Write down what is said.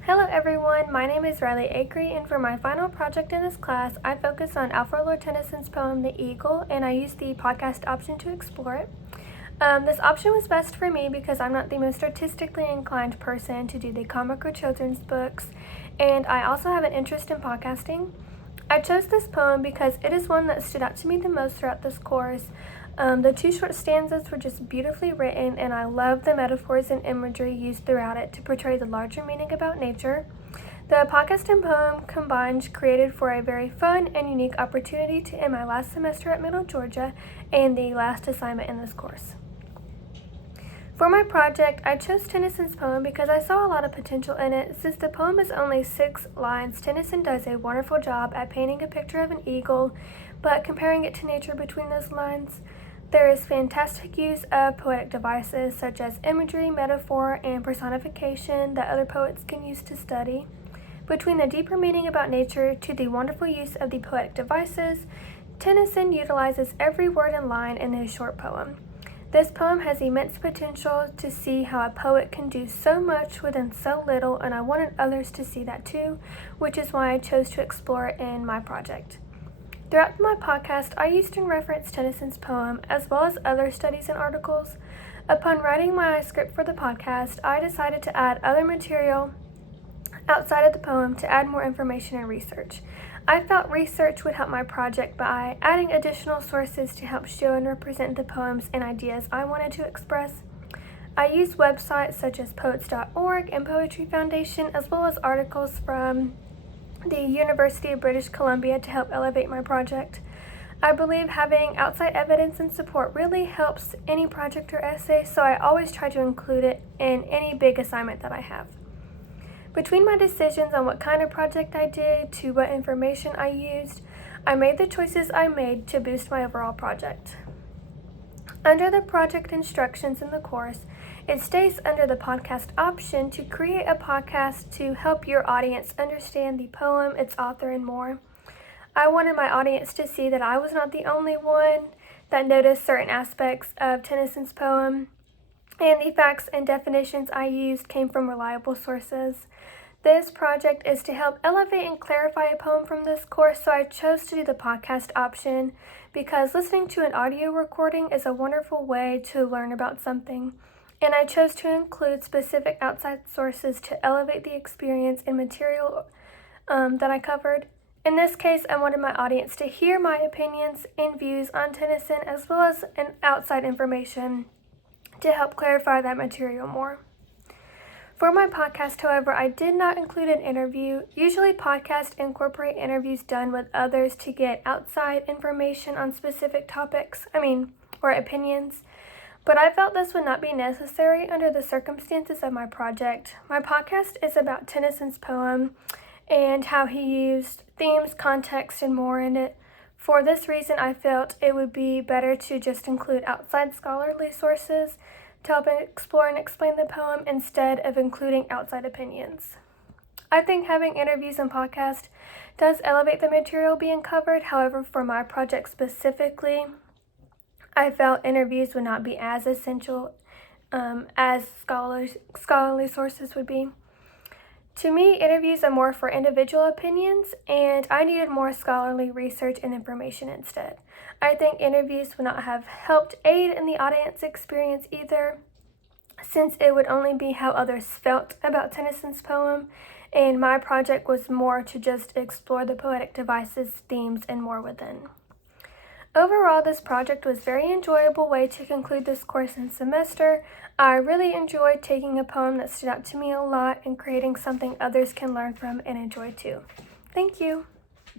Hello everyone, my name is Riley Acree, and for my final project in this class, I focused on Alfred Tennyson's poem The Eagle, and I used the podcast option to explore it. This option was best for me because I'm not the most artistically inclined person to do the comic or children's books, and I also have an interest in podcasting. I chose this poem because it is one that stood out to me the most throughout this course. The two short stanzas were just beautifully written, and I love the metaphors and imagery used throughout it to portray the larger meaning about nature. The podcast and poem combined created for a very fun and unique opportunity to end my last semester at Middle Georgia and the last assignment in this course. For my project, I chose Tennyson's poem because I saw a lot of potential in it. Since the poem is only 6 lines, Tennyson does a wonderful job at painting a picture of an eagle, but comparing it to nature between those lines. There is fantastic use of poetic devices such as imagery, metaphor, and personification that other poets can use to study. Between the deeper meaning about nature to the wonderful use of the poetic devices, Tennyson utilizes every word and line in his short poem. This poem has immense potential to see how a poet can do so much within so little, and I wanted others to see that too, which is why I chose to explore it in my project. Throughout my podcast, I used and referenced Tennyson's poem as well as other studies and articles. Upon writing my script for the podcast, I decided to add other material outside of the poem to add more information and research. I felt research would help my project by adding additional sources to help show and represent the poems and ideas I wanted to express. I used websites such as poets.org and Poetry Foundation, as well as articles from the University of British Columbia to help elevate my project. I believe having outside evidence and support really helps any project or essay, so I always try to include it in any big assignment that I have. Between my decisions on what kind of project I did to what information I used, I made the choices I made to boost my overall project. Under the project instructions in the course, it states under the podcast option to create a podcast to help your audience understand the poem, its author, and more. I wanted my audience to see that I was not the only one that noticed certain aspects of Tennyson's poem, and the facts and definitions I used came from reliable sources. This project is to help elevate and clarify a poem from this course, so I chose to do the podcast option because listening to an audio recording is a wonderful way to learn about something, and I chose to include specific outside sources to elevate the experience and material that I covered. In this case, I wanted my audience to hear my opinions and views on Tennyson as well as an outside information to help clarify that material more. For my podcast, however, I did not include an interview. Usually podcasts incorporate interviews done with others to get outside information on specific topics, or opinions. But I felt this would not be necessary under the circumstances of my project. My podcast is about Tennyson's poem and how he used themes, context, and more in it. For this reason, I felt it would be better to just include outside scholarly sources to help explore and explain the poem instead of including outside opinions. I think having interviews and podcasts does elevate the material being covered. However, for my project specifically, I felt interviews would not be as essential as scholarly sources would be. To me, interviews are more for individual opinions, and I needed more scholarly research and information instead. I think interviews would not have helped aid in the audience experience either, since it would only be how others felt about Tennyson's poem, and my project was more to just explore the poetic devices, themes, and more within. Overall, this project was a very enjoyable way to conclude this course and semester. I really enjoyed taking a poem that stood out to me a lot and creating something others can learn from and enjoy too. Thank you.